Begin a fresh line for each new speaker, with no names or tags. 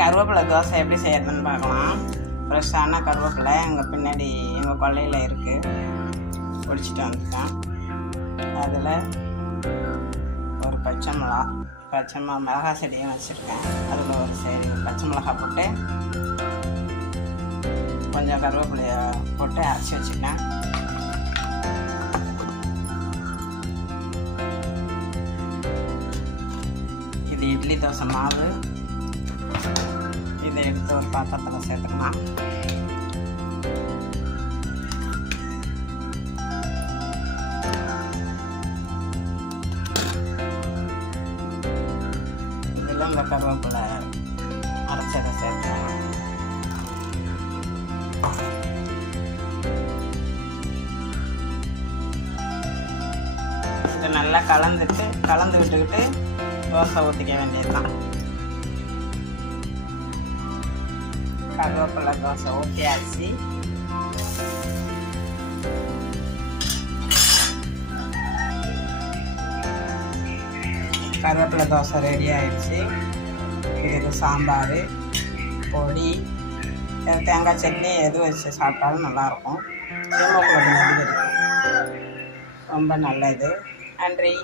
கருவேப்பிலை தோசை எப்படி செய்யறதுன்னு பார்க்கலாம். ஃப்ரெஷ்ஷான கருவேப்பிலை எங்கள் பின்னாடி எங்கள் கொல்லையில் இருக்குது பிடிச்சிட்டு வந்துட்டேன். அதில் ஒரு பச்சை மிளகா பச்சை மிளகா மிளகா செடியும் வச்சுருக்கேன். அதில் ஒரு செடி பச்சை மிளகா போட்டு கொஞ்சம் கருவேப்பிலைய போட்டு அரைச்சி வச்சுட்டேன் இது இட்லி தோசை மாவு. இதை எடுத்து ஒரு பாத்திரத்தில் சேர்த்துக்கலாம் இதெல்லாம் இந்த கருவேப்பிலை அரைச்சதை சேர்த்துக்கலாம் இதை நல்லா கலந்துட்டு கலந்து விட்டுக்கிட்டு தோசை ஊற்றிக்க வேண்டியதுதான் கருவேப்பிலை தோசை. ஊற்றியாச்சு கருவேப்பிலை தோசை ரெடி ஆயிடுச்சு. இது சாம்பார் பொடி இது தேங்காய் சட்னி எது வச்சு சாப்பிட்டாலும் நல்லாயிருக்கும். ஹீமோகுளோபின் அதிகரிக்கும். ரொம்ப நல்லது. நன்றி.